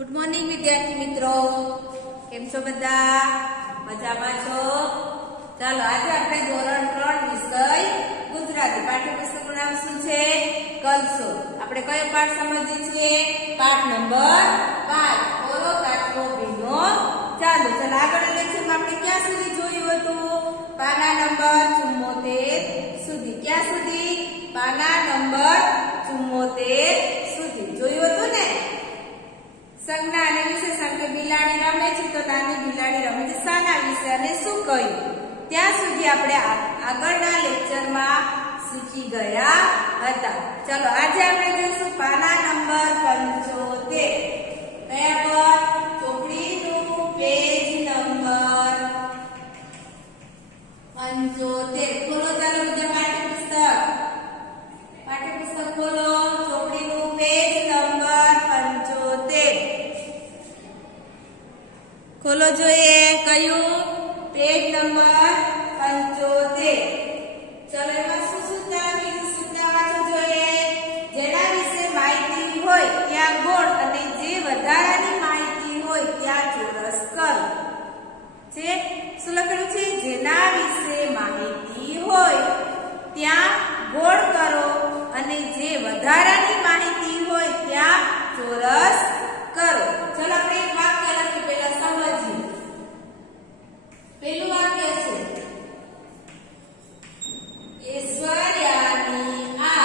Good morning विद्यार्थी मित्रों, केम छो बधा? मजामां छो? चालो आज आपणे धोरण 3 विषय गुजराती पाठ्यपुस्तकनुं नाम शुं छे? कलसो। आपणे कयो पाठ समजीए छीए? पाठ नंबर 5 कोरो काचरो भीनो चालू। चलो આગળના લેક્ચરમાં આપણે ક્યાં સુધી જોયું હતું? પાના નંબર 74 સુધી। ક્યાં સુધી? પાના નંબર 74 સુધી જોયું હતું ને? संज्ञा અને વિશેષણ કે બિલાડી રમે છે તો નાની બિલાડી રમે છે શાના વિશે અને શું કહ્યું ત્યાં સુધી આપણે આગળના લેક્ચરમાં શીખી ગયા હતા। ચલો આજે આપણે જોઈશું પાના નંબર 75। કયા પર? ચોપડીનું પેજ નંબર 75। ખોલો ચાલો બીજા પાઠ્યપુસ્તક ખોલો। ચોપડીનું પેજ નંબર 75 खोलो जोईए कयु पेज नंबर 75। चलो एमां शुं सूत्र वांचो जोईए। जेना विશે माहिती होय त्या गोળ અને જે વધારાની માહિતી હોય त्या ચોરસ કરો છે। શું લખેલું છે? જેના વિશે માહિતી હોય त्या गोળ કરો અને જે વધારાની માહિતી હોય त्या ચોરસ કરો। चलो આપણે એક વાક્ય લખી પહેલા સમજીએ। પહેલું વાક્ય છે ઐશ્વર્યાની આ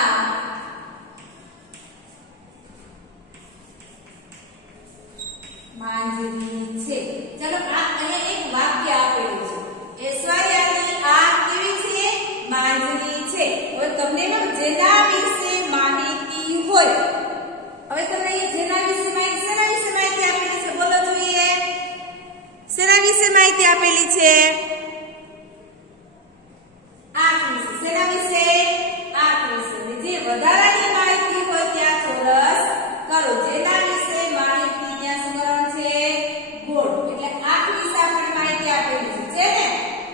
માંજરી છે। ચલો આ અહીંયા એક વાક્ય આપેલું છે ઐશ્વર્યાની આ કેવી છે? માંજરી છે। હવે તમને પણ જેના વિશે માહિતી હોય, હવે તમને જેના વિશે માહિતી શેના વિશે માહિતી આપેલી છે? બોલો જોઈએ, શેના વિશે માહિતી આપેલી છે? આંખ વિશે। શેના વિશે? આંખ વિશે। જે વધારાની માહિતી હોય ત્યાં ચોરસ કરો। જેના વિશે માહિતી ત્યાં શું કરવાનું છે? ગોળ। એટલે આંખ વિશે આપણે માહિતી આપેલી છે ને?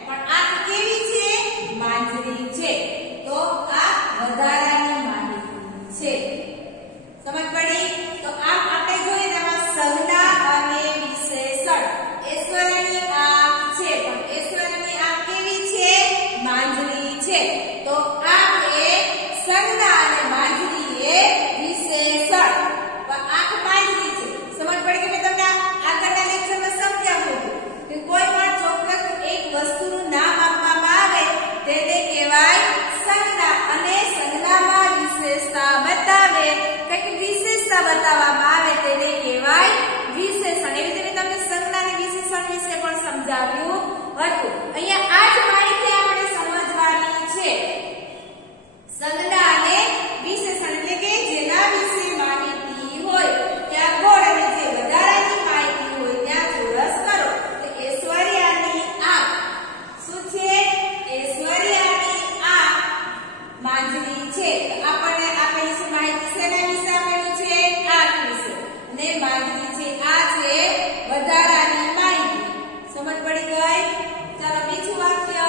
પણ આંખ કેવી છે? માંજરી છે। તો આ વધારાની માહિતી છે। समझ पड़ी? तो आप आपने જોઈએ તેમાં સંજ્ઞા અને વિશેષણ। ઐશ્વર્યાની આંખ છે પણ ઐશ્વર્યાની આંખ કેવી છે? માંજરી છે। તો આંખ એ સંજ્ઞા અને માંજરી એ વિશેષણ। તો આંખ માંજરી છે। સમજ પડી કે મેં તમને આગળના લેક્ચરમાં સમજાવ્યું હતું કે કોઈ પણ ચોક્કસ એક વસ્તુનું નામ આપવામાં આવે તેને કહેવાય સંજ્ઞા અને સંજ્ઞામાં વિશેષતા બતાવે વિશેષતા बतावવામાં આવે તેને કહેવાય વિશેષણ। એવી રીતે તમને સંજ્ઞા અને વિશેષણ વિશે પણ સમજાવ્યું હતું। અહીંયા આ જ માહિતી આપણે સમજવાની છે। સંજ્ઞા અને વિશેષણ એટલે કે જેના વિશે માહિતી હોય ત્યાં ગોળ અને જે વધારાની માહિતી હોય ત્યાં ચોરસ કરો। તો ઐશ્વર્યાની આંખ શું છે? ઐશ્વર્યાની આંખ માંજરી છે। આપણને આપેલી છે માહિતી શેના વિશે આપેલું છે? આંખ વિશે અને માંજરી છે આ છે વધારાની માહિતી। સમજ પડી ગઈ? ચાલો બીજું વાક્ય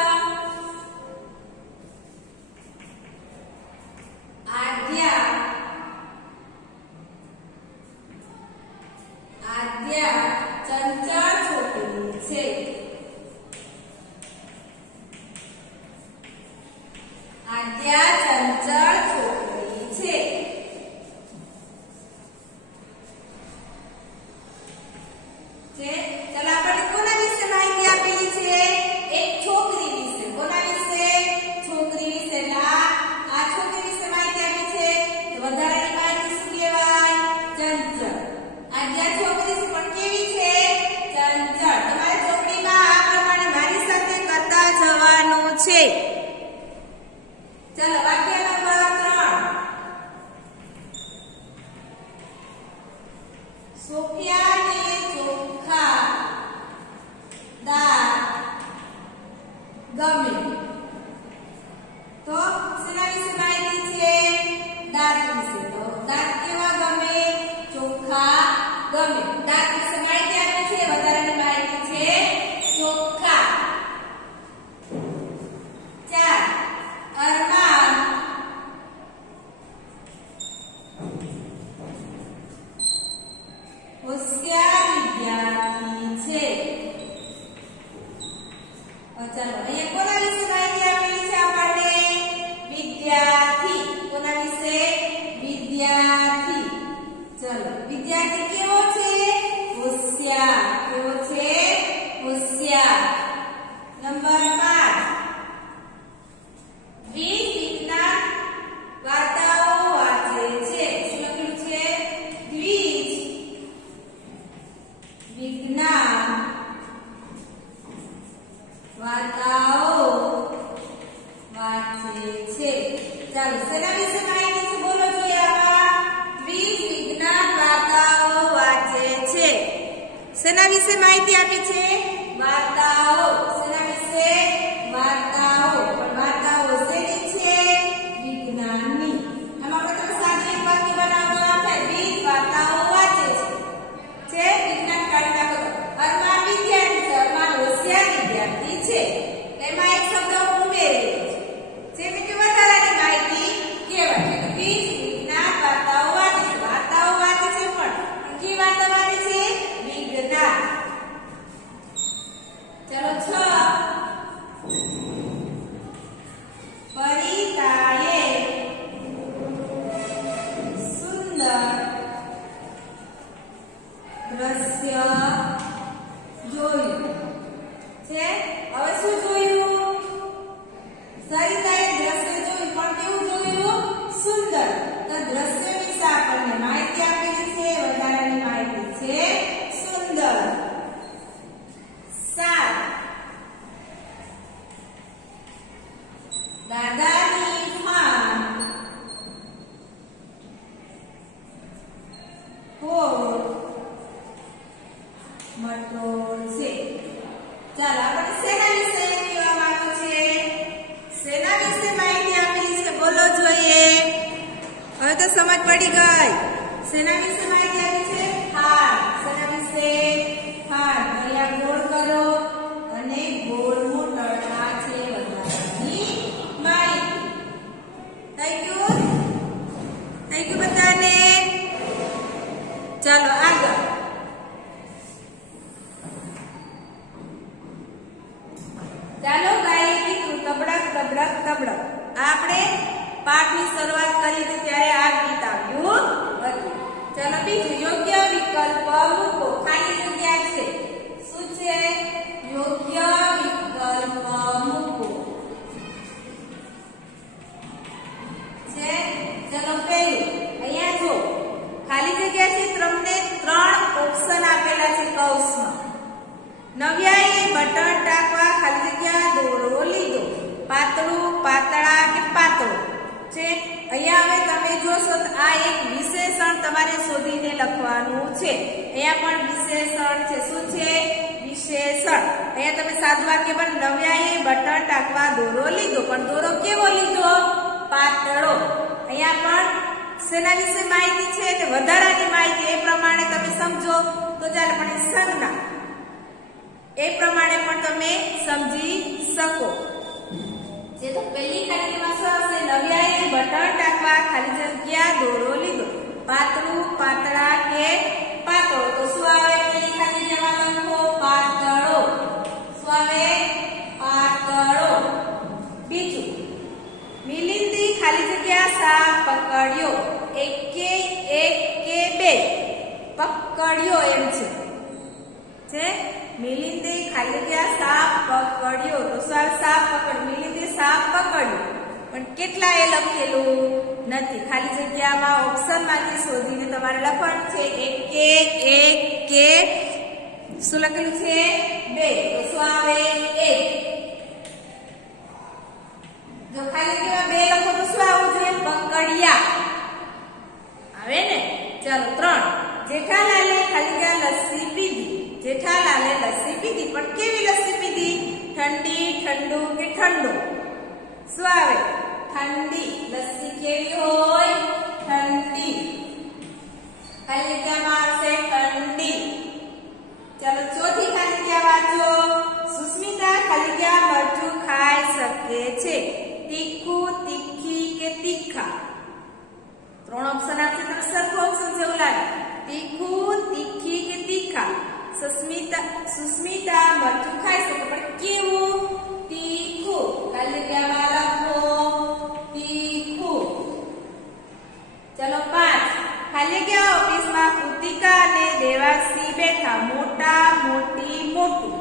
આદ્યા ચંચળ છોકરી છે। આદ્યા ચંચળ છોકરી છે। चलो આપણે કોના વિશે માહિતી આપેલી છે? એક છોકરી વિશે। કોના વિશે? છોકરી વિશે। આ છોકરી વિશે માહિતી આપી છે તો વધારાની માહિતી શું કહેવાય? ચંચળ। આદ્યા છોકરી છે પણ કેવી છે? ચંચળ। તમારે ચોપડીમાં આ પ્રમાણે મારી સાથે કરતા જવાનું છે। चलो वाक्य नंबर 3। सोफिया ने चोखा दांत गमे। तो सेना विશે માહિતી છે? દાંત વિશે। તો દાંત કેવા ગમે? ચોખ્ખા ગમે। દાંત વિશે માહિતી આપી છે, વધારાની માહિતી છે ચોખ્ખા। 4 अरमान होशियार चलो विद्यार्थी केवो छे होशियार केवो छे होशियार नंबर 5 વિજ્ઞાન વાર્તાઓ વાંચે છે શું લખ્યું છે વિજ્ઞાન વાર્તાઓ વાંચે છે ચાલો શેના વિશે માહિતી છે બોલો જોઈએ આવા વિજ્ઞાન વાર્તાઓ વાંચે છે શેના વિશે માહિતી આપી છે વાર્તાઓ શેના વિશે વાર્તાઓ પણ વાર્તાઓ શેની છે વિજ્ઞાનની આમાં આપણે તમે સાદી એક વાક્ય બનાવવાનું આપે વિજ વાર્તાઓ વાંચે છે વિજ્ઞાન કાઢી નાખો અરમાન વિદ્યાર્થી છે અરમાન હોશિયાર વિદ્યાર્થી છે એમાં એક શબ્દ ઉમેરેલો છે જેમ કે વધારાની માહિતી કહેવાય છે વિજ વિજ્ઞાન વાર્તાઓ વાંચે છે પણ કે વાર્તા વાંચે છે વિજ્ઞાન ચલો 6 પરિતાએ સુંદર દ્રશ્ય જોયું છે હવે શું જોયું સરિતાએ દ્રશ્ય જોયું પણ કેવું જોયું સુંદર તો દ્રશ્ય વિશે આપણને માહિતી આપેલી છે વધારાની માહિતી છે સુંદર 7 દાદાની માં ગોળ મટોળ છે ચાલો આપણે શેના વિશે કહેવા માંગ્યું છે શેના વિશે માહિતી આપેલી છે બોલો જોઈએ હવે તો સમજ પડી ગઈ શેના વિશે માહિતી આપી છે હાર શેના વિશે હાર અહીંયા ગોળ કરો અને ગોળ મોટળ આ છે વધારાની માહિતી થેન્ક યુ બધાને ચાલો આગળ ચાલો ગાઈએ ગીત તબડક તબડક તબડક આપણે પાઠની શરૂઆત કરી હતી ત્યારે આ ગીત આવ્યું હતું ચાલો બીજું યોગ્ય વિકલ્પ મૂકો ખાલી જગ્યા છે શું છે યોગ્ય વિકલ્પ મૂકો છે ચાલો પહેલું અહીંયા જો ખાલી જગ્યા છે તમને 3 ઓપ્શન આપેલા છે કૌંસમાં નવ્યાએ બટન ટાંકવા ખાલી જગ્યા દોરો લીધો પાતળું પાતળા કે પાતળો છે અહીંયા હવે તમે જોશો તો આ એક વિશેષણ તમારે શોધીને લખવાનું છે અહીંયા પણ વિશેષણ છે શું છે વિશેષણ અહીંયા તમે સાદું વાક્ય પર નવ્યાએ બટન ટાંકવા દોરો લીધો પણ દોરો કેવો લીધો પાતળો અહીંયા પણ શેના વિશે માહિતી છે એટલે વધારાની માહિતી એ પ્રમાણે તમે સમજો તો ચાલે પણ સંજ્ઞા એ પ્રમાણે પણ તમે સમજી શકો જે તો પહેલી ખાલીમાં શું આવશે નવ્યાએ બટન ટાંકવા ખાલી જગ્યા દોરો લીધો પાતળું પાતળા કે પાતળો તો શું આવે પહેલી ખાલી જગ્યામાં લખો પાતળો શું આવે પાતળો બીજું મિલિંદી ખાલી જગ્યા સાપ પકડ્યો એક કે બે પકડ્યો એમ છે મિલિંદે ખાલી જગ્યા સાપ પકડ્યો તો સાપ પકડ મિલિંદે સાપ પકડ્યો પણ કેટલા એ લખેલું નથી ખાલી જગ્યામાં ઓપ્શનમાંથી શોધીને તમારે લખવાનું છે એક કે શું લખેલું છે બે તો શું આવે એક જો ખાલી જગ્યામાં બે લખો તો શું આવવું જોઈએ પકડ્યા આવે ને ચાલો 3 જેઠાલાલે ખાલી જગ્યા લસ્સી પીધી જેઠાલાલે લસ્સી પીધી પણ કેવી લસ્સી પીધી ઠંડી ઠંડુ કે ઠંડો શું આવે ઠંડી લસ્સી કેવી હોય ઠંડી ખાલી જગ્યામાં આવશે ઠંડી ચાલો ચોથી ખાલી જગ્યા વાંચો સુસ્મિતા ખાલી જગ્યા મરચું ખાઈ શકે છે તીખું તીખી કે તીખા 3 ઓપ્શન આપશે તમને સરખો ઓપ્શન જેવું લાગે તીખું તીખી કે તીખા સુસ્મિતા મરચું ખાઈ શકે પણ કેવું તીખું ખાલી જગ્યામાં લખો તીખું ચલો 5 ખાલી જગ્યા ઓફિસમાં દેવાંશી બેઠા, મોટા મોટી મોટું.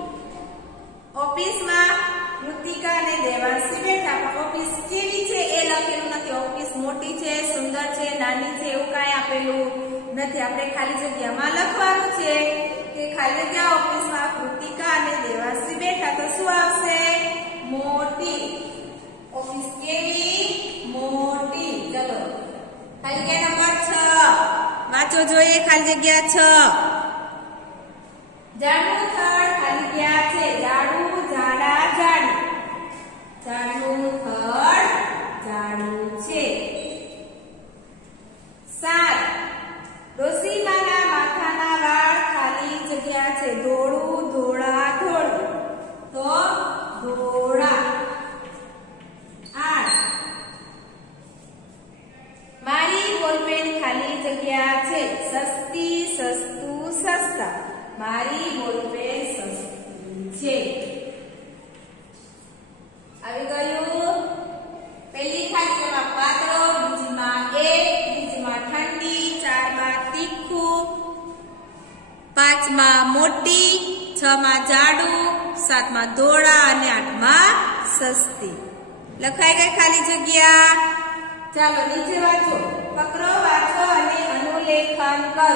ઓફિસમાં કૃતિકા અને દેવાંશી બેઠા, પણ ઓફિસ કેવી છે એ લખેલું નથી. ઓફિસ મોટી છે, સુંદર છે, નાની છે એવું કાંઈ આપેલું નથી. આપણે ખાલી જગ્યામાં લખવાનું છે કે ખાલી જગ્યા ઓફિસમાં કૃતિકા અને દેવાંશી બેઠા, તો શું આવશે? મોટી. ઓફિસ કેવી? મોટી. ચલો ખાલી જગ્યા નંબર 6 વાંચો જોઈએ. ખાલી જગ્યા 6. ઝાડનું થડ ખાલી જગ્યા છે. ઝાડું, ઝાડા, ઝાડી. ઝાડનું થડ ઝાડું છે. 7 ડોશીમાના માથાના વાળ ખાલી જગ્યા છે. ધોળું, ધોળા, ધોળું. તો ધોળા. 8 મારી બોલપેન ખાલી જગ્યા છે. સસ્તી, સસ્તું, સસ્તા. મારી બોલપેન સસ્તી છે. આવી ગયું. પહેલી ખાલી જગ્યામાં પાતળો, બીજીમાં ત્રીજીમાં ઠંડી, 4માં તીખું, 5માં મોટી, 6માં જાડું, 7માં ધોળા અને 8માં સસ્તી. લખાઈ ગઈ ખાલી જગ્યા. ચાલો નીચે વાંચો. ફકરો વાંચો અને અનુલેખન કરો.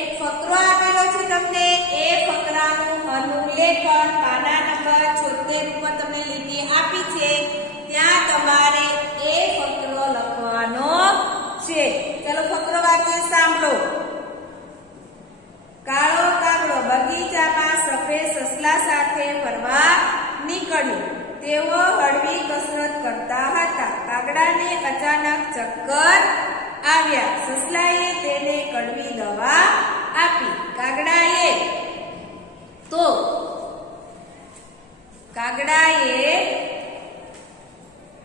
એક ફકરો આપેલો છે તમને. એ ફકરાનું અનુલેખન પાના નંબર 76 ઉપર તમને લીટી આપી છે. ત્યાં તમારે એ ફકરો લખવાનો છે. ચાલો ફકરો વાંચીએ, સાંભળો. કાળો કાગડો બગીચામાં સફેદ સસલા સાથે ફરવા નીકળ્યો. તેઓ હળવી કસરત કરતા હતા. કાગડાને અચાનક ચક્કર આવ્યા. સસલાએ તેને કડવી દવા આપી. કાગડાએ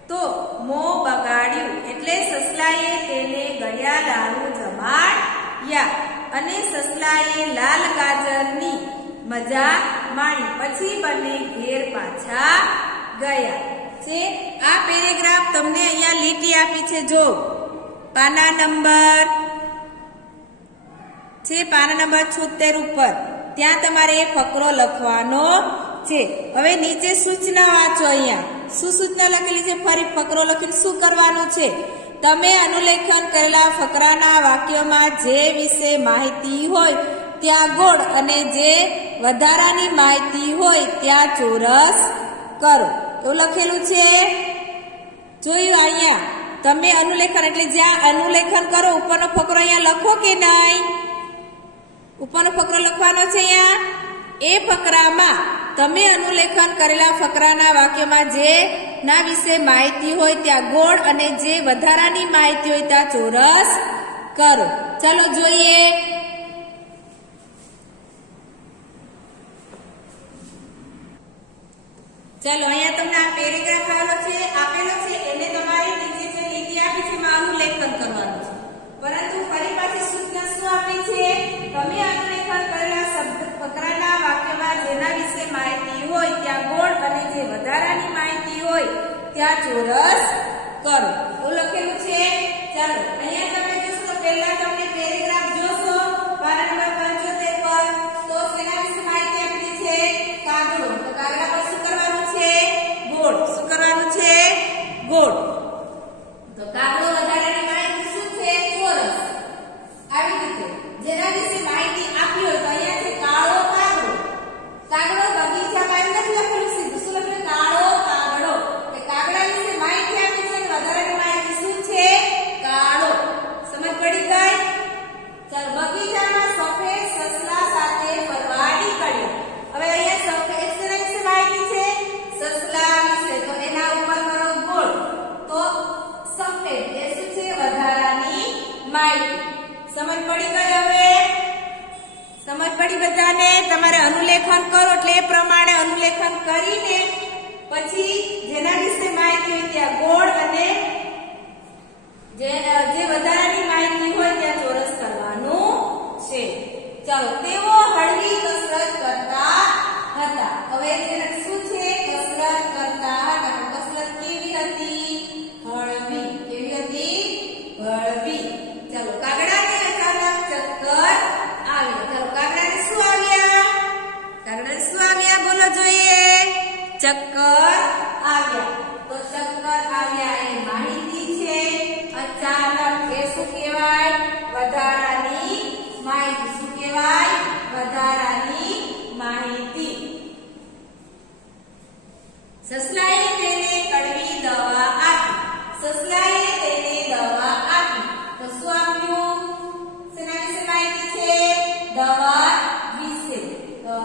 તો મોં બગાડ્યું. એટલે સસલાએ તેને ગળ્યા દારૂ જમાડ્યા અને સસલાએ લાલ ગાજરની મજા માણી. પછી બંને ઘેર પાછા ગયા. છે આ પેરેગ્રાફ તમને અહીંયા લીટી આપી છે. જો પાના નંબર 76 ઉપર ત્યાં તમારે એ ફકરો લખવાનો છે. હવે નીચે સૂચના વાંચો. અહીંયા શું સૂચના લખેલી છે? ફરી ફકરો લખીને શું કરવાનું છે? તમે અનુલેખન કરેલા ફકરાના વાક્યોમાં જે વિશે માહિતી હોય ત્યાં ગોળ અને જે વધારાની માહિતી હોય ત્યાં ચોરસ કરો. એવું લખેલું છે. જોયું અહીંયા તમે અનુલેખન એટલે જ્યાં અનુલેખન કરો ઉપરનો ફકરો અહીંયા લખો કે નહીં? ઉપરનો ફકરો લખવાનો છે. અહીંયા એ ફકરામાં તમે અનુલેખન કરેલા ફકરાના વાક્યમાં જે ના વિશે માહિતી હોય ત્યાં ગોળ અને જે વધારાની માહિતી હોય ત્યાં ચોરસ કરો. ચાલો જોઈએ. ચાલો અહીંયા તમને આ પેરેગ્રાફ આપેલો છે એને તમારે નીચે જે લીટી આપી છે એમાં અનુલેખન કરવાનું છે. પરંતુ ફરી પાછી સૂચના શું આપી છે? તમે અનુલેખન કરેલા શબ્દ ફકરાના વાક્યમાં જેના વિશે માહિતી હોય ત્યાં ગોળ અને જે વધારાની માહિતી હોય ત્યાં ચોરસ કરો. એવું લખેલું છે. ચાલો અહીંયા તમે જોશો તો પહેલા તમને પેરેગ્રાફ જોશો પાના નંબર 75 પર. તો શેના વિશે માહિતી આપી છે? કાગડો. તો કાગડા પર શું કરવાનું છે? ગોળ. શું કરવાનું છે? ગોળ. તો કાગડો વધારાની માહિતી શું છે? ચોરસ. આવી રીતે જેના વિશે માહિતી આપી હોય તો અહીંયા છે કાળો કાગડો. કાગડો બગીચામાં એમ નથી લખેલું, સીધું શું લખેલું? કાળો કાગડો. એટલે કાગડા વિશે માહિતી આપી છે. વધારાની માહિતી શું છે? કાળો. સમજ પડી ગઈ? ચાલો બગીચામાં સફેદ સસલા સાથે ફરવા નીકળ્યો. હવે અહીંયા સફેદ શેના વિશે માહિતી છે? સસલા વિશે. તો એના ઉપર કરો ગોળ. તો સફેદ એ શું છે? વધારાની માહિતી. સમજ પડી ગઈ? હવે સમજ પડી બધાને? તમારે અનુલેખન કરો એટલે એ પ્રમાણે અનુલેખન કરીને પછી જેના વિશે માહિતી હોય ત્યાં ગોળ અને જે વધારાની માહિતી હોય ત્યાં ચોરસ કરવાનું છે. ચાલો તેઓ હળવી કસરત કરતા હતા. હવે શું છે? કસરત કરતા હતા. કસરત કેવી હતી? હળવી. કેવી હતી? હળવી. ચાલો કાગડાને અચાનક ચક્કર આવ્યો. ચાલો કાગડા ચક્કર આવ્યા. તો ચક્કર આવ્યા એ માહિતી છે. અચાનક એ શું કહેવાય? વધારાની માહિતી. શું કહેવાય? વધારાની માહિતી. સસલાએ તેને કડવી દવા આપી. સસલાએ તેને દવા આપી. તો શું આપ્યું? શેના વિશે માહિતી છે? દવા વિશે. તો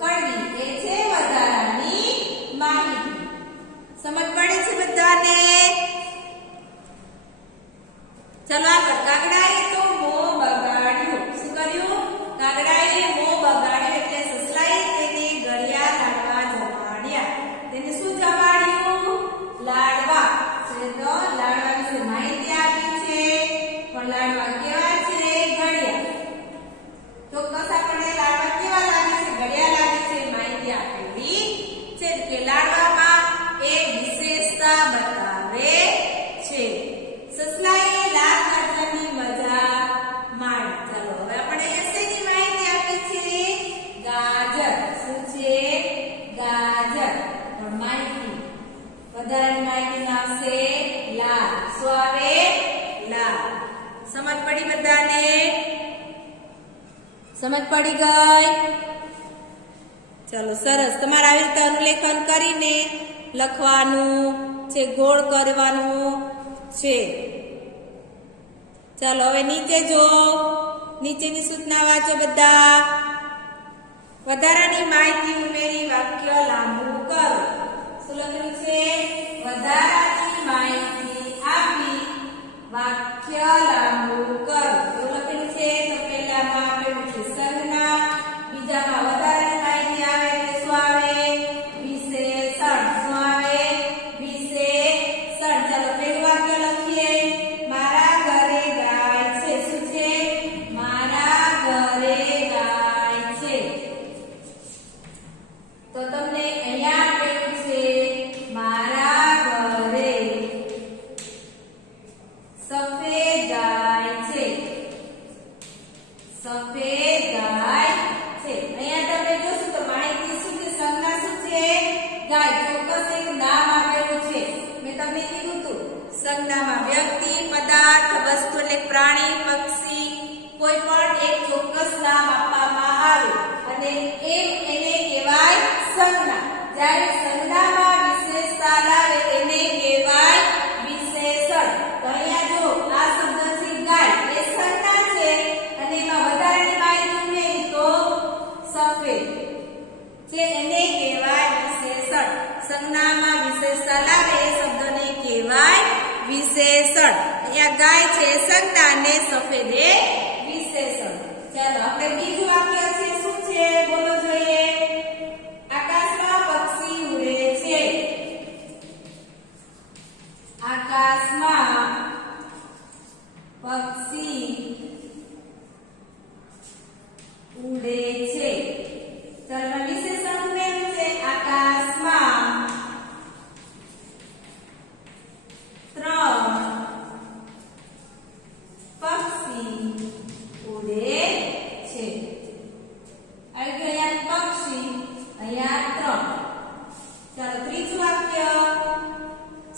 કડવી એ છે વધારાની માહિતી. સમજ પડે છે બધાને? ચલો આગળ. કાગડાએ તો મોં બગાડ્યું. શું કર્યું? કાગડાએ મોં બગાડ્યું એટલે સસલાએ તેને ગળ્યા લાડવા જમાડ્યા. તેને શું જમાડ્યું? લાડવા. છે તો લાડવા વિશે માહિતી આપી છે. પણ લાડવા કેવા છે? ગળ્યા. ચોક્કસ આપણને લાડવા કેવા લાગે છે? ગળ્યા લાગે છે. માહિતી આપેલી છે કે લાડવામાં એક વિશેષતા બતાવે છે. સસલાએ લાલ ગાજરની મજા માણી. ચાલો હવે આપણે શેની માહિતી આપી છે? ગાજર. શું છે? ગાજર. પણ માહિતી વધારાની માહિતી આવશે લાલ. શું આવે? લાલ. સમજ પડી બધાને? સમજ પડી ગઈ? ચાલો સરસ. તમારે આવી રીતે અનુલેખન કરીને લખવાનું છે, ગોળ કરવાનું છે. ચાલો હવે નીચે જો. નીચેની સૂચના વાંચો બધા. વધારાની માહિતી ઉમેરી વાક્ય લાંબુ કરો. શું લખેલું છે? વધારાની માહિતી આપી વાક્ય લાંબુ કરો. એવું લખેલું છે. તો પહેલામાં આપેલું છે સંજ્ઞા. બીજામાં વધારાની માહિતી આવે એટલે શું આવે? વિશેષણ. શું આવે? વિશેષણ. ચાલો પહેલું વાક્ય લખીએ. મારા ઘરે ગાય છે. શું છે? મારા ઘરે ગાય છે. તો તમને અહીંયા આપેલું છે મારા ઘરે સફેદ ગાય છે. સફેદ ગાય છે. અહીંયા તમે જોશો તો માહિતી શું છે? સંજ્ઞા શું છે? ગાય. ચોક્કસ એક નામ આપેલું છે. મેં તમને કીધું હતું સંજ્ઞામાં વ્યક્તિ, પદાર્થ, વસ્તુ એટલે પ્રાણી, પક્ષી કોઈ પણ એક ચોક્કસ નામ આપવામાં આવે અને એને કહેવાય સંજ્ઞા. જ્યારે સંજ્ઞામાં વિશેષતા લાવે એને કહેવાય વિશેષણ. તો અહીંયા જો આ શબ્દ છે ગાય એ સંજ્ઞા છે અને એમાં વધારાની માહિતી ઉમેરી તો સફેદ છે એને કહેવાય વિશેષણ. સંજ્ઞામાં વિશેષતા લાવે એ શબ્દને કહેવાય વિશેષણ. અહીંયા ગાય છે સંજ્ઞા અને સફેદ એ વિશેષણ. ચાલો આપણે બીજું વાક્ય છે. શું છે? બોલો જોઈએ. આકાશમાં પક્ષી ઉડે છે. આકાશમાં પક્ષી ઉડે છે. ચાલો વિશેષણ ઉમેર્યું છે. આકાશમાં 3 પક્ષી ઉડે છે. આવી ગયું અહીંયા પક્ષી, અહીંયા 3. ચાલો ત્રીજું વાક્ય.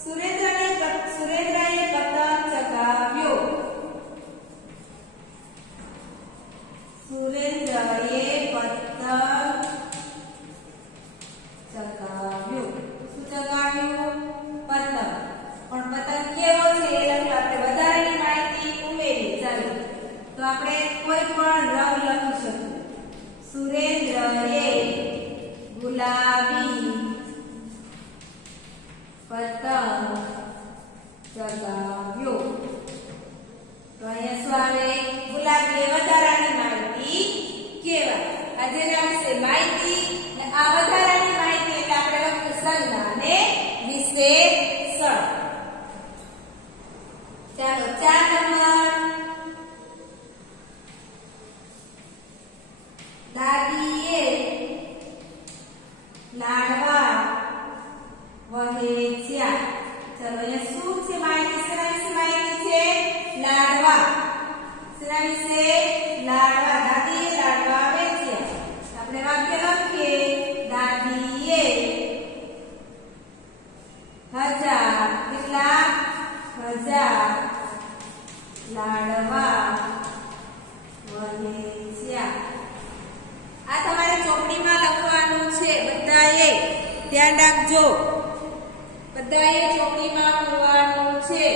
સુરેન્દ્રએ પતંગ ચગાવ્યો. સુરેન્દ્રએ પતંગ ચગાવ્યો. શું ચગાવ્યું? પતંગ. પણ પતંગ કેવો છે એ લખવા આપણે વધારાની માહિતી ઉમેરી. ચાલો તો આપણે કોઈ પણ રંગ લખી શકીએ. સુરેન્દ્રએ ગુલાબી પતંગ ચગાવ્યો. તો અહીંયા શું આવે? ગુલાબી વધારાની માહિતી કહેવાય. આ જેના વિશે માહિતી આ વધારાની માહિતી એટલે આપણે લખ્યું સંજ્ઞા અને વિશેષણ. ચાલો 4 નંબર. દાદીએ લાડવા વહેંચ્યા. ચાલો અહીંયા શું છે માહિતી? શેના વિશે માહિતી છે? લાડવા. શેના વિશે? લાડવા. દાદીએ લાડવા વહેંચ્યા. આપણે વાક્ય લખીએ. દાદીએ ઝાડવા વહેંચ્યા. આ તમારે ચોપડીમાં લખવાનું છે બધાએ, ધ્યાન રાખજો. બધાએ ચોપડીમાં પૂરવાનું છે.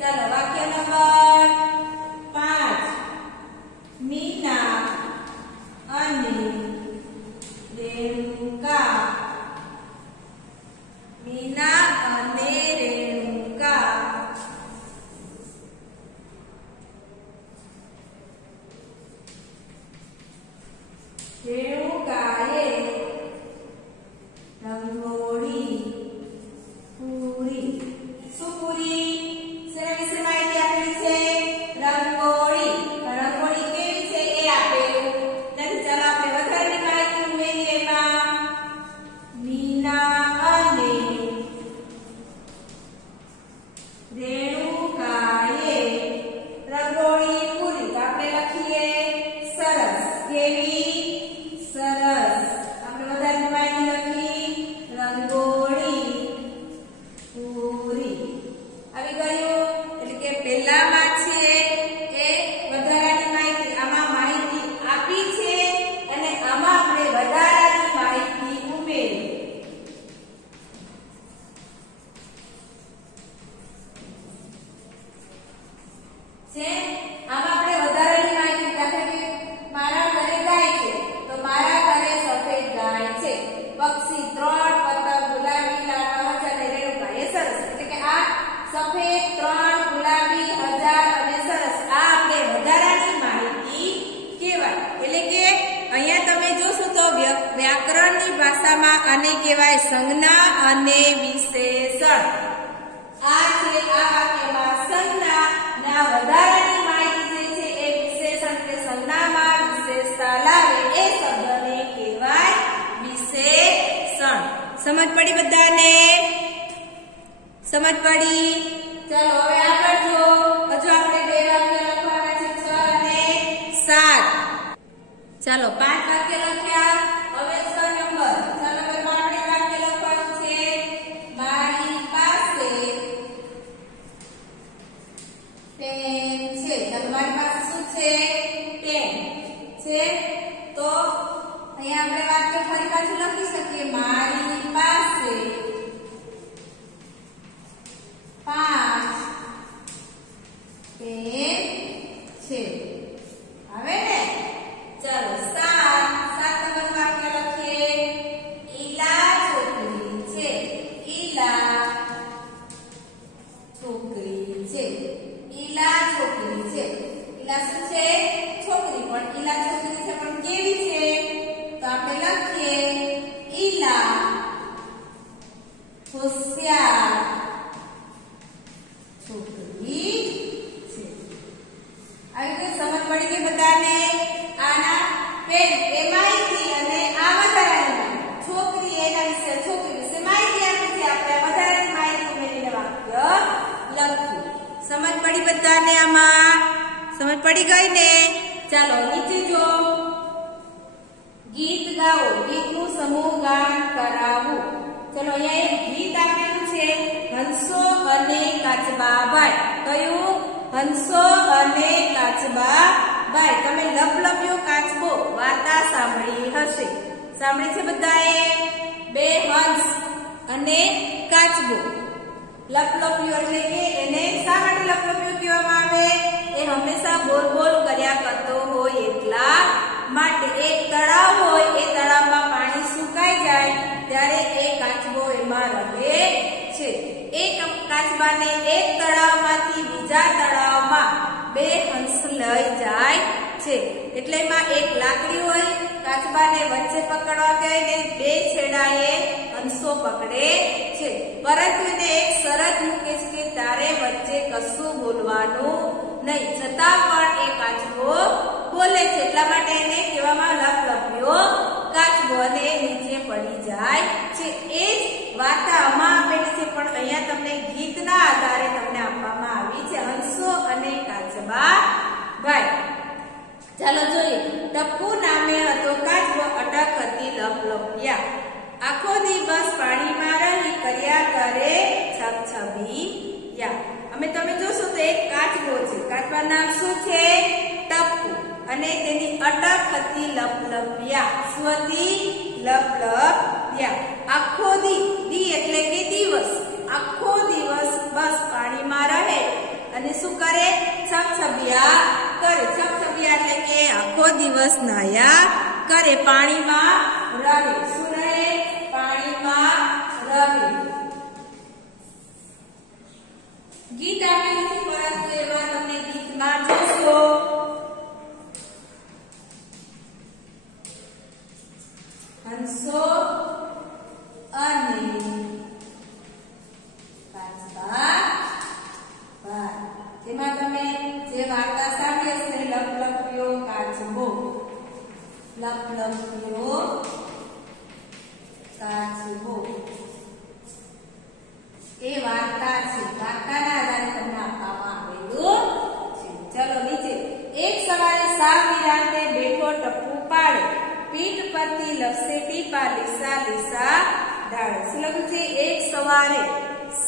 ચાલો વાક્ય નંબર 5. મીના અને રેણુકા. મીના અને રેણુકા રેણુકાએ રંગોળી પૂરી. શું પૂરી? શેના વિશે માહિતી આપેલી છે? રંગોળી. રંગોળી કેવી છે એ આપેલું નથી. ચાલો આપણે વધારાની માહિતી ઉમેરીએ એમાં. મીના અને રેણુકાએ રંગોળી પૂરી. તો આપણે લખીએ સરસ. કેવી? સરસ. આપણે વધારાની માહિતી લખી રંગોળી પૂરી. આવી ગયું. એટલે કે પહેલામાં છે એ વધારાની માહિતી, આમાં માહિતી આપી છે અને આમાં આપણે વધારાની માહિતી ઉમેરી છે. આમાં આપણે વધારાની માહિતી, દાખલા કે મારા ઘરે ગાય છે તો મારા ઘરે સફેદ ગાય છે. પક્ષી 3, પતંગ, ગુલાબી, લાડવા, હજાર અને રેણુકા એ સરસ. એટલે કે આ સફેદ, 3, ગુલાબી, હજાર અને સરસ આ આપણે વધારાની માહિતી કહેવાય. એટલે કે અહીંયા તમે જોશો તો વ્યાકરણની ભાષામાં આને કહેવાય સંજ્ઞા અને વિશેષણ. આ છે આ વાક્યમાં સંજ્ઞા અને આ વધારાની માહિતી જે છે એ વિશેષણ. કે સંજ્ઞામાં વિશેષતા લાવે એ શબ્દને કહેવાય વિશેષણ. સમજ પડી બધાને? સમજ પડી? ચાલો હવે આગળ જો. હજુ આપણે 2 વાક્ય લખવાના છે, 6 અને 7. ચાલો 5 વાક્ય લખ્યા. હવે 6 નંબર. 6 નંબરમાં આપણે વાક્ય લખવાનું છે મારી પાસે પેન છે. ચાલો મારી પાસે શું છે? પેન છે. તો અહીંયા આપણે વાક્ય ફરી પાછું લખી શકીએ. મારી પાસે 5 પેન છે. હવે ને ચાલો 7 નંબર વાક્ય લખીએ. ઈલા છોકરી છે. ઈલા છોકરી છે. ઈલા છોકરી છે. ઈલા શું છે? છોકરી. પણ ઈલા છોકરી છે પણ કેવી છે? તો આપણે લખીએ ઈલા હોશિયાર છોકરી છે. આવી રીતે સમજ પડી ગઈ બધાને? આના પેન એ માહિતી અને આ વધારાની છોકરી એના વિશે, છોકરી વિશે માહિતી આપી છે. આપણે વધારાની માહિતી ઉમેરીને વાક્ય લખ્યું. સમજ પડી બધાને? આમાં સમજ પડી ગઈ ને? ચાલો નીચે જો. ગીત ગાઓ. ગીતનું સમૂહ ગાન કરાવું. ચલો અહીંયા એક ગીત આપેલું છે હંસો અને કાચબાભાઈ. કયું? હંસો અને કાચબાભાઈ. તમે લપલપ્યો કાચબો વાર્તા સાંભળી હશે. સાંભળી છે બધાએ? 2 હંસ અને કાચબો. લપલપ્યો એટલે કે એને શા માટે લપલપ્યો કહેવામાં આવે? એ હંમેશા બોલ બોલ કર્યા કરતો હોય એટલા માટે. એક તળાવ હોય, એ તળાવમાં પાણી સુકાઈ જાય ત્યારે એ કાચબો એમાં રહે છે. એક કાચબાને એક તળાવમાંથી બીજા તળાવમાં 2 હંસ લઈ જાય છે. એટલે એમાં એક લાકડી હોય, કાચબાને વચ્ચે પકડવા કહે ને 2 છેડાએ હંસો પકડે છે. પરંતુ એને એક શરત મૂકે છે કે તારે વચ્ચે કશું બોલવાનું નહીં. છતાં પણ એ કાચબો બોલે છે. એટલા માટે એને કહેવામાં લપલપ્યો કાચબો અને નીચે પડી જાય છે. એ જ વાર્તા આમાં આપેલી છે પણ અહીંયા તમને ગીતના આધારે તમને આપવામાં આવી છે હંસો અને કાચબાભાઈ. ચાલો જોઈએ. ટપ્પુ નામે હતો કાચબો, અટક હતી લપલપિયા. આખો દિવસ પાણીમાં રહી કર્યા કરે છબછબિયા. અમે તમે જોશો તો એક કાચબો છે, કાચબાનું નામ શું છે? ટપ્પુ. અને તેની અટક હતી લપલપિયા. શું હતી? લપલપિયા. આખો દી એટલે કે દિવસ, આખો દિવસ બસ પાણીમાં રહે અને શું કરે? છબછબિયા કરે. છબછબિયા એટલે કે આખો દિવસ નાયા કરે, પાણીમાં રહે. શું રહે? પાણીમાં રહે. ગીત આપેલું છે, પરંતુ એમાં તમને ગીતમાં જોશો હંસો અને કાચબા. તેમાં તમે જે વાર્તા સાંભળી હશે, લપલપિયો કાચબો, લપલપિયો કાચબો, એ વાર્તા છે. વાર્તાના આધારે તમને આપવામાં આવેલું છે. ચલો નીચે. એક સવારે સાવ નિરાંતે બેઠો ટપ્પુ પાડે, પીઠ પરથી લપસે ટીપા, લીસા લીસા ડાળે. શું લખ્યું છે? એક સવારે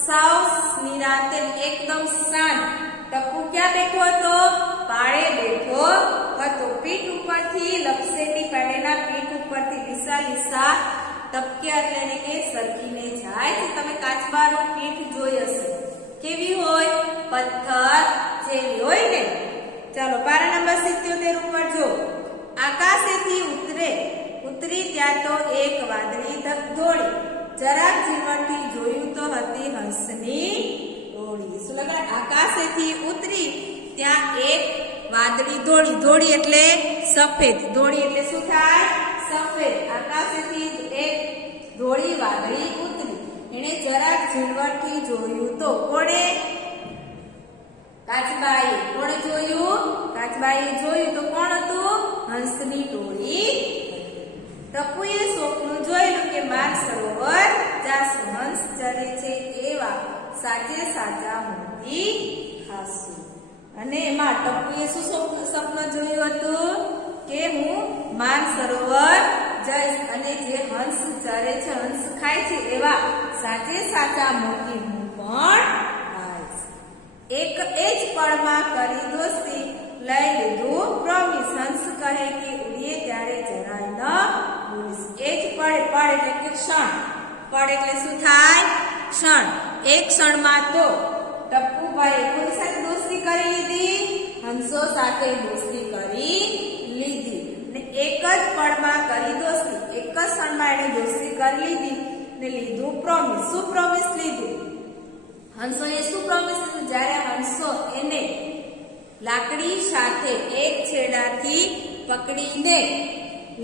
સાવ નિરાંતે, એકદમ શાંત ટપ્પુ ક્યાં બેઠો હતો? પાળે બેઠો હતો. પીઠ ઉપરથી લપસે ટીપા, એના પીઠ ઉપરથી લીસા લીસા ટપકે એટલે કે સરકીને જાય છે. તમે કાચબાનું પીઠ જોઈ હશે, કેવી હોય? પથ્થર જેવી હોય ને. ચાલો પારા નંબર 77 ઉપર જો. આકાશેથી ઉતરી ત્યાં તો એક વાદળી દોડી, જરાક ઝીણવટથી જોયું તો હતી હંસની ટોળી. શું લખે? આકાશેથી ઉતરી ત્યાં એક વાદળી દોડી. દોડી એટલે સફેદ. દોડી એટલે શું થાય? સફેદ. આકાશેથી એક ધોળી વાદળી ઉતરી, એને જરાક ઝીણવટથી જોયું તો. કોણે? કાચબાએ. કોણે જોયું? કાચબાએ જોયું તો કોણ હતું? હંસની ટોળી. ટપ્પુએ સ્વપ્ન જોયેલું કે માર સરોવર જાશું, હંસ ચરે છે એવા સાચે સાચા મોતી ખાશું. અને એમાં ટપ્પુએ શું સપનું જોયું હતું? કે હું માર સરોવર જઈશ અને જે હંસ ચરે છે, હંસ ખાય છે એવા સાચે સાચા મોતી હું પણ ખાઈશ. એ જ પળમાં કરી દોસ્તી, લઈ લીધું પ્રોમિસ. હંસ કહે કે ઉડીએ ત્યારે જરાય ન ભૂલીશ. એ જ પળ એટલે કે ક્ષણ. પળ એટલે શું થાય? ક્ષણ. એક ક્ષણમાં તો ટપ્પુભાઈ કોની સાથે દોસ્તી કરી લીધી? હંસો સાથે દોસ્તી કરી લીધી. ને એક જ પળમાં કરી દોસ્તી, એક જ ક્ષણમાં એને દોસ્તી કરી લીધી ને લીધું પ્રોમિસ. શું પ્રોમિસ લીધું? હંસોએ શું પ્રોમિસ લીધું? જ્યારે હંસો એને લાકડી સાથે એક છેડાથી પકડીને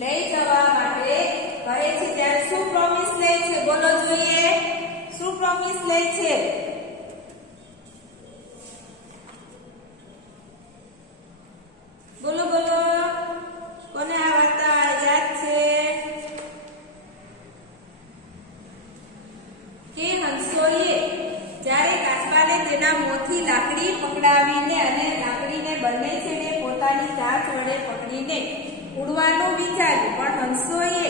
લઈ જવા માટે કહે છે, ત્યારે શું પ્રોમિસ લે છે? બોલો જોઈએ. શું પ્રોમિસ લે છે? બોલો બોલો. કોને આ વાર્તા યાદ છે? કે હંસોએ જ્યારે કાચબાને તેના મોંથી લાકડી પકડાવીને અને લાકડીને બંને છેડે પોતાની ચાંચ વડે પકડીને ઉડવાનું વિચાર્યું, પણ હંસોએ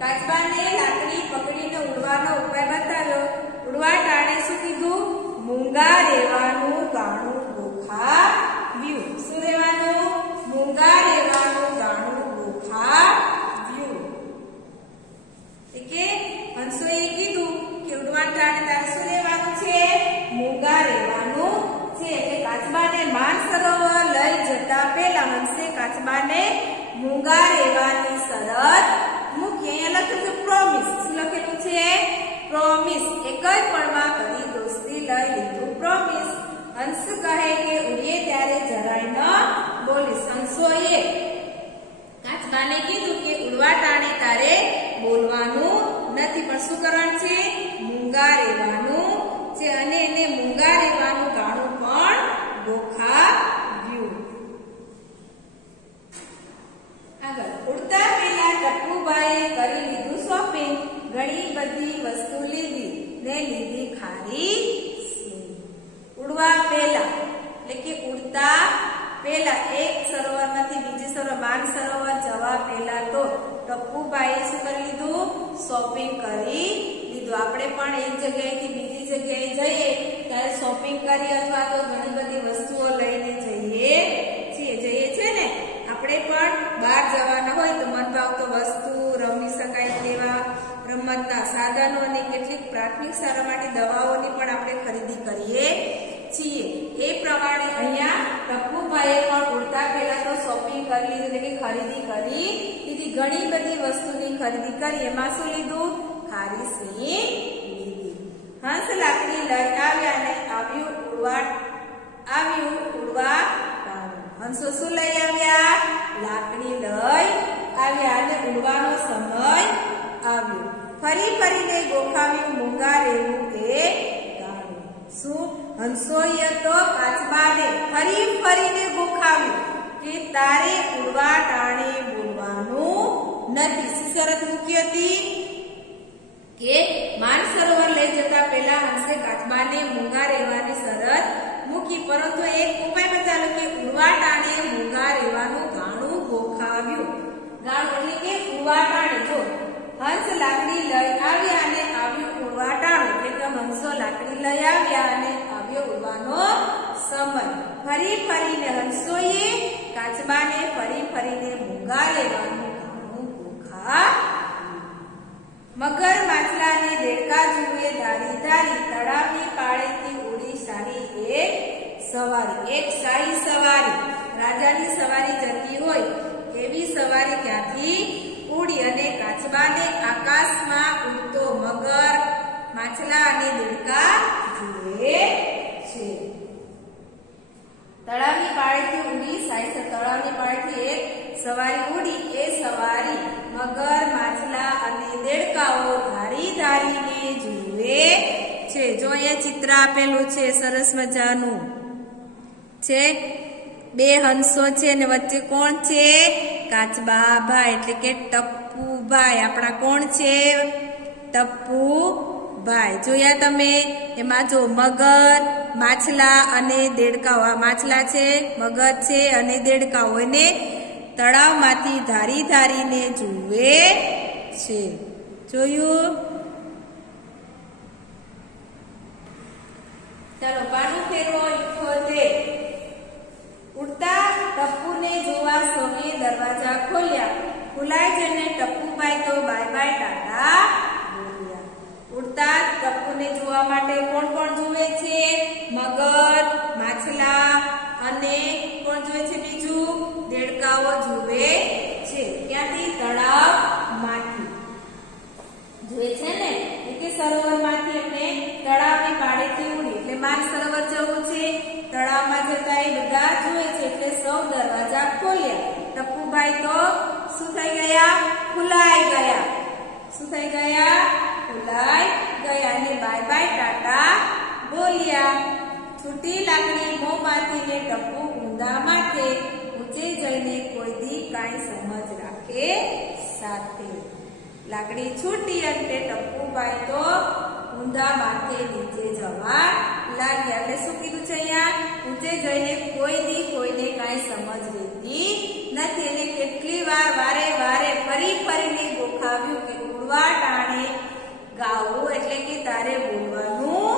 કાચબાને લાકડી પકડીને ઉડવાનો ઉપાય બતાવ્યો. ઉડવા ટાણે શું કીધું? મૂંગા રહેવાનું ગાણું ગોખાવ્યું. શું રહેવાનું? મૂંગા રહેવાનું ગાણું ગોખાવ્યું. કે હંસોએ કીધું કે ઉડવા ટાણે તારે શું રહેવાનું છે? મૂંગા રહેવાનું છે. એટલે કાચબાને માન સરોવર લઈ જતા પહેલા હંસે કાચબાને મૂંગા રહેવાની શરત મૂકી. અહીંયા લખ્યું છે પ્રોમિસ. શું લખેલું છે? પ્રોમિસ. એક જ પળમાં કરી દોસ્તી, લઈ લીધું પ્રોમિસ. હંસ કહે કે ઉડીએ ત્યારે જરાય ન બોલીશ. હંસોએ કાચબાને કીધું કે ઉડવા ટાણે તારે બોલવાનું નથી, પણ શું કરવાનું છે? મૂંગા રહેવાનું છે. અને એને મૂંગા રહેવાનું ગાણું પણ ગોખાવ્યું. આગળ. ઉડતા પહેલા ટપ્પુભાઈએ કરી લીધું શોપિંગ. ઘણી બધી વસ્તુ લીધી ને લીધી ખારી સિંગ. ઉડવા પહેલા એટલે કે ઉડતા પહેલા એક સરોવરમાંથી બીજી સરોવર, માન સરોવર જવા પહેલા તો ટપ્પુભાઈએ શું કરી લીધું? શોપિંગ કરી લીધું. આપણે પણ એક જગ્યાએથી બીજી જગ્યાએ જઈએ ત્યારે શોપિંગ કરી અથવા તો ઘણી બધી વસ્તુઓ લઈને જઈએ છીએ ને આપણે પણ બહાર જવાના હોય તો મન ભાવતો વસ્તુ, રમી શકાય તેવા રમતના સાધનો અને કેટલીક પ્રાથમિક સારવાર માટે દવાઓની પણ આપણે ખરીદી કરીએ છીએ. એ પ્રમાણે અહીંયા ટપ્પુભાઈએ પણ ઉડતા પહેલા તો શોપિંગ કરી લીધું, એટલે કે ખરીદી કરી લીધી. ઘણી બધી વસ્તુની ખરીદી કરી. એમાં શું લીધું? ખારી સિંહ લીધી. હંસ લાકડી લઈ આવ્યા અને આવ્યું ઉડવા. હંસો શું લઈ આવ્યા? લાકડી લઈ આવ્યા અને ઉડવાનો સમય આવ્યો. ફરી ફરીને ગોખાવ્યું મૂંગા રહેવું એ ગાણું. શું? હંસોએ તો કાચબાને ફરી ફરીને ગોખાવ્યું કે તારે ઉડવા ટાણે બોલવાનું નથી. શું શરત મૂકી હતી? કે માનસરોવર લઈ જતા પહેલા હંસે કાચબાને મૂંગા રહેવાની શરત મૂકી, પરંતુ એક ઉપાય બતાવ્યો કે ઉડવા ટાણે મૂંગા રહેવાનું ગાણું ગોખાવ્યું. ગાણું એટલે કે ઉડવા ટાણે. જો હંસ લાકડી લઈ આવ્યા અને આવ્યું ઉડવા ટાણું, એટલે કે હંસો લાકડી લઈ આવ્યા અને આવ્યો ઉડવાનો સમય. ફરી ફરીને હંસોએ કાચબાને ફરી ફરીને મૂંગા રહેવાનું ગાણું ગોખાવ્યું. મગર માછલાને દેડકા જુએ ધારી ધારી, તળાવની પાળેથી ઉડી સારી એક સવારી. એક શાહી સવારી, રાજાની સવારી જતી હોય એવી સવારી ક્યાંથી ઉડી અને કાચબાને આકાશમાં ઉડતો મગર, માછલા અને દેડકા જુએ છે. તળાવની પાળેથી ઉડી શાહી, તળાવની પાળેથી એક સવારી ઉડી. એ સવારી મગર, માછલા અને દેડકાઓ ધારી ધારીને જુએ છે. જો એ ચિત્ર આપેલું છે સરસ મજાનું છે. બે હંસો છે ને વચ્ચે કોણ છે? કાચબાભાઈ, એટલે કે ટપ્પુભાઈ. આપણા કોણ છે? ટપ્પુભાઈ. જોયા તમે? એમાં જો મગર, માછલા અને દેડકાઓ. આ માછલા છે, મગર છે અને દેડકાઓ એને તળાવમાંથી ધારી ધારીને જુએ છે. જોયું? ચાલો પાનું ફેરવો. 78. ઉડતા ટપ્પુને જોવા સૌએ દરવાજા ખોલ્યા. ખુલાઈ જઈને ટપ્પુભાઈ તો બાય બાય ટાટા બોલ્યા. ઉડતા ટપ્પુને જોવા માટે કોણ કોણ જુએ છે? મગર, માછલા અને કોણ જુએ છે? બીજું દેડકાઓ જુએ છે. ક્યાંથી? તળાવમાંથી જુએ છે ને. એટલે સરોવરમાંથી એમને તળાવની પાળેથી ઉડી, એટલે માનસરોવર જવું છે. તળાવમાં જતા એ બધા જુએ છે, એટલે સૌ દરવાજા ખોલ્યા. ટપ્પુભાઈ તો શું થઈ ગયા? ફૂલાઈ ગયા. શું થઈ ગયા? ફૂલાઈ ગયા અને બાય બાય ટાટા બોલ્યા. છૂટી લાકડી મોંમાંથી ને ટપ્પુ ઊંધા માથે, ઊંચે જઈને કોઈ દી કાંઈ સમજ રાખે સાથે. લાકડી છૂટી અને ટપ્પુભાઈ તો ઊંધા માથે નીચે જવા લાગ્યા. એટલે શું કીધું છે અહીંયા? ઊંચે જઈને કોઈ દી કોઈને કાંઈ સમજ રહેતી નથી. એને કેટલી વાર વારે વારે ફરી ફરીને ગોખાવ્યું કે ઉડવા ટાણે ગાવું, એટલે કે તારે બોલવાનું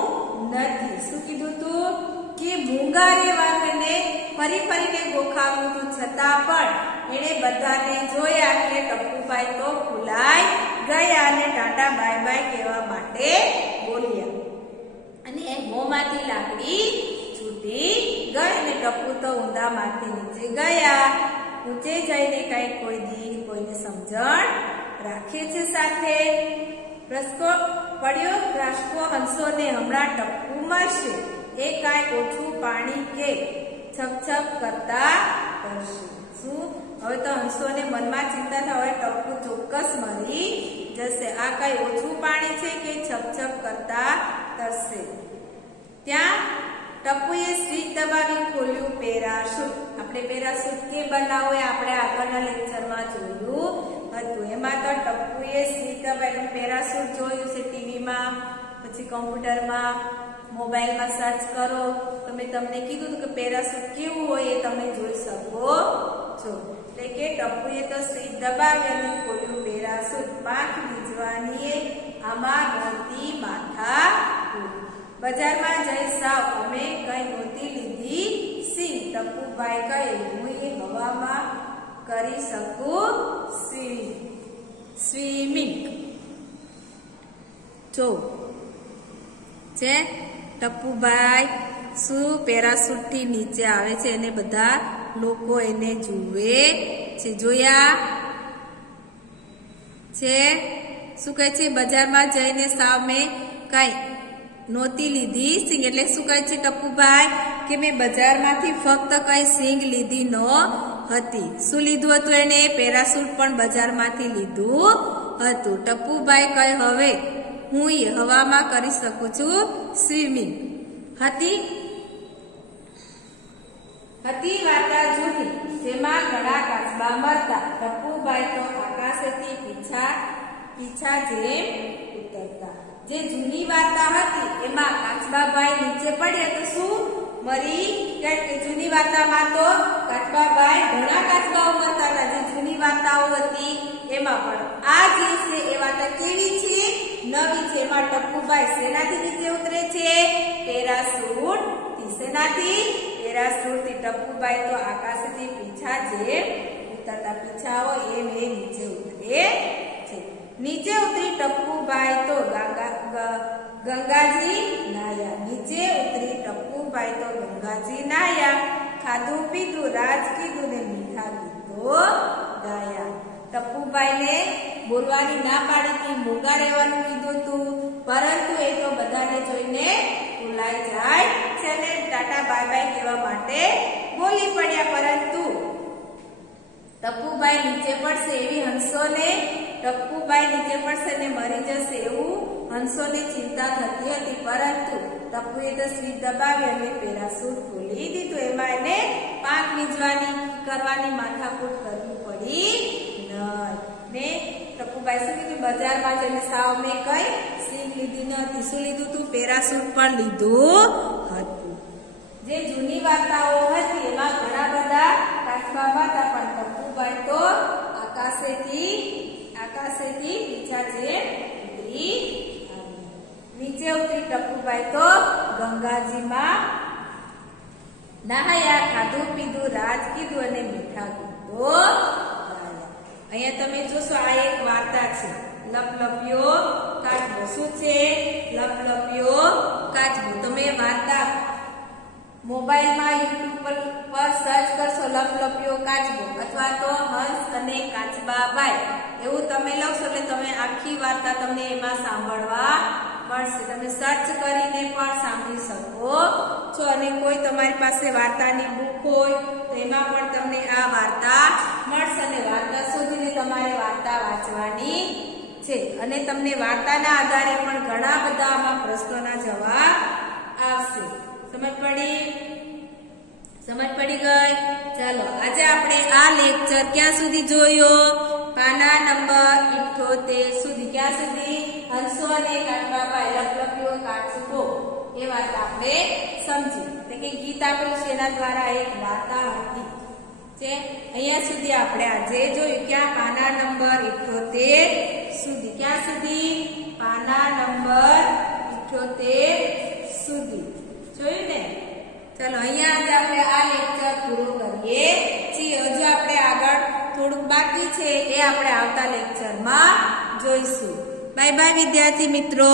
નથી. શું કીધું તું? કે મૂંગા રહેવાને ફરી ફરીને ગોખાવ્યું તું, છતાં પણ એને બધાને જોયા એટલે ટપ્પુભાઈ તો ફૂલાઈ ગયા અને ટાટા બાય બાય કહેવા માટે બોલ્યા. અને એ મોંમાંથી લાકડી છૂટી ગઈ અને ટપ્પુ તો ઊંધા માથે નીચે ગયા. ઊંચે જઈને કઈ કોઈ દી કોઈને સમજણ રાખે છે સાથે. રસ્તો પડ્યો રાષ્ટ્રો હંસોને હમણાં ટપ્પુ મળશે. એ કાંઈ ઓછું પાણી કે છપછપ કરતા કરશે. શું? હવે તો હંસોને મનમાં ચિંતા થાય, હવે ટપ્પુ ચોક્કસ મરી જશે. આ કઈ ઓછું પાણી છે કે છપછપ કરતા તરશે. ત્યાં ટપ્પુએ સ્વિચ દબાવી ખોલ્યું પેરાશૂટ. આપણે પેરાશૂટ કે બનાવો એ આપણે આગળના લેક્ચરમાં જોયું હતું. એમાં તો ટપ્પુએ સ્વિચ દબાવી પેરાશૂટ જોયું છે ટીવીમાં, પછી કોમ્પ્યુટરમાં, મોબાઈલમાં સર્ચ કરો. તમને કીધું કે પેરાશૂટ કેવું હોય એ તમે જોઈ શકો છો. એટલે કે ટપ્પુએ તો સ્વિચ દબાવી અને ખોલ્યું પેરાશૂટ. પાંખ વીજવાની આમાં નડતી માથા બજારમાં જઈ સાવ અમે કઈ નહોતી લીધી સિંગ. ટપુભાઈ કહે હું હવામાં કરી શકું સ્વિમિંગ. જો છે ટપુભાઈ શું પેરાશૂટ થી નીચે આવે છે અને બધા લોકો એને જુએ છે. જોયા છે શું કહે છે બજારમાં જઈને સાવ મેં કઈ નહોતી લીધી સિંગ. એટલે શું કહે છે ટપુભાઈ કે મેં બજારમાંથી ફક્ત કઈ સિંગ લીધી ન હતી. શું લીધું હતું એને? પેરાશૂટ પણ બજારમાંથી લીધું હતું. ટપુભાઈ કહે હવે હું હવામાં કરી શકું છું સ્વિમિંગ. હતી વાર્તા જૂની જેમાં ઘણા કાચબા મરતા. ટપુભાઈ તો આકાશેથી પીછા જેમ ઉતરતા. જે જૂની વાર્તા હતી એમાં કાચબાભાઈ નીચે પડ્યા તો શું મરી ગયા? કે જૂની વાર્તામાં તો કાચબાભાઈ ઘણા કાચબાઓ મરતા હતા. જે જૂની વાર્તાઓ હતી એમાં પણ આ જે છે એ વાર્તા કેવી છે? નવી છે. એમાં ટપુભાઈ શેનાથી નીચે ઉતરે છે? પેરાશૂટ થી. શેનાથી? પેરાશૂટ થી. ટપુભાઈ તો આકાશથી પીછા જેમ ઉતરતા. પીછાઓ એમ એ નીચે ઉતરે છે. નીચે ઉતરી ટપુભાઈ તો ગંગાજી નાયા. નીચે ઉતરી ટપુભાઈ તો ગંગાજી નાયા. ખાધું પીધું રાજ કીધું ને મીઠા ગીતો ગાયા. ટપુભાઈને બોલવાની ના પાડી હતી, મૂંગા રહેવાનું કીધું હતું, પરંતુ એ તો બધાને જોઈને ભૂલાઈ જાય છે ને ટાટા બાય બાય કહેવા માટે બોલી પડ્યા. પરંતુ ટપુભાઈ નીચે પડશે એવી હંસોને ટપુભાઈ નીચે પડશે ને મરી જશે એવું હંસોને ચિંતા થતી હતી. પરંતુ ટપુએ તો સ્વીચ દબાવી અને પેરાશૂટ ખોલી દીધું. એમાં એને પાંખ વીજવાની કરવાની માથાકૂટ કરવી પડી ને ટપુભાઈ શું કીધું? બજારમાં જઈને સાવ મેં કઈ સિંગ લીધી નથી. શું લીધું તું? પેરાશૂટ પણ લીધું હતું. જે જૂની વાર્તાઓ હતી એમાં ઘણા બધા કાચબા હતા, પણ ટપુભાઈ તો આકાશેથી પીછા જેમ ઉતરી નીચે ઉતરી. ટપુભાઈ તો ગંગાજીમાં નહાયા. ખાધું પીધું રાજ કીધું અને મીઠા ગીતો ગાયા. અહીંયા તમે જોશો આ એક વાર્તા છે. લપલપ્યો કાચબો. શું છે? લપલપ્યો કાચબો. તમે વાર્તા મોબાઈલમાં યુટ્યુબ પર સર્ચ કરશો લપલપ્યો કાચબો અથવા તો હંસ અને કાચબાભાઈ એવું તમે લખશો એટલે તમે આખી વાર્તા તમને એમાં સાંભળવા મળશે. તમે સર્ચ કરીને પણ સાંભળી શકો છો. અને કોઈ તમારી પાસે વાર્તાની બુક હોય તો એમાં પણ તમને આ વાર્તા મળશે. અને વાર્તા શોધીને તમારે વાર્તા વાંચવાની છે. અને તમને વાર્તાના આધારે પણ ઘણા બધા આમાં પ્રશ્નોના જવાબ આવશે. સમજ પડી ગઈ? ચાલો આજે આપણે આ લેક્ચર ક્યાં સુધી જોયો? પાના નંબર 78 સુધી. ક્યાં સુધી? હંસો અને કાચબાભાઈ લપલપ્યો કાચબો એ વાત આપણે સમજી. એટલે કે ગીત આપેલું છે એના દ્વારા એક વાર્તા હતી છે. અહીંયા સુધી આપણે આજે જોયું. ક્યાં? પાના નંબર 78 સુધી. ક્યાં સુધી? પાના નંબર 78 સુધી જોયું ને? ચાલો અહીંયા જ આપણે આ લેક્ચર પૂરો કરીએ છીએ. હજુ આપણે આગળ થોડુંક બાકી છે એ આપણે આવતા લેક્ચરમાં જોઈશું. બાય બાય વિદ્યાર્થી મિત્રો.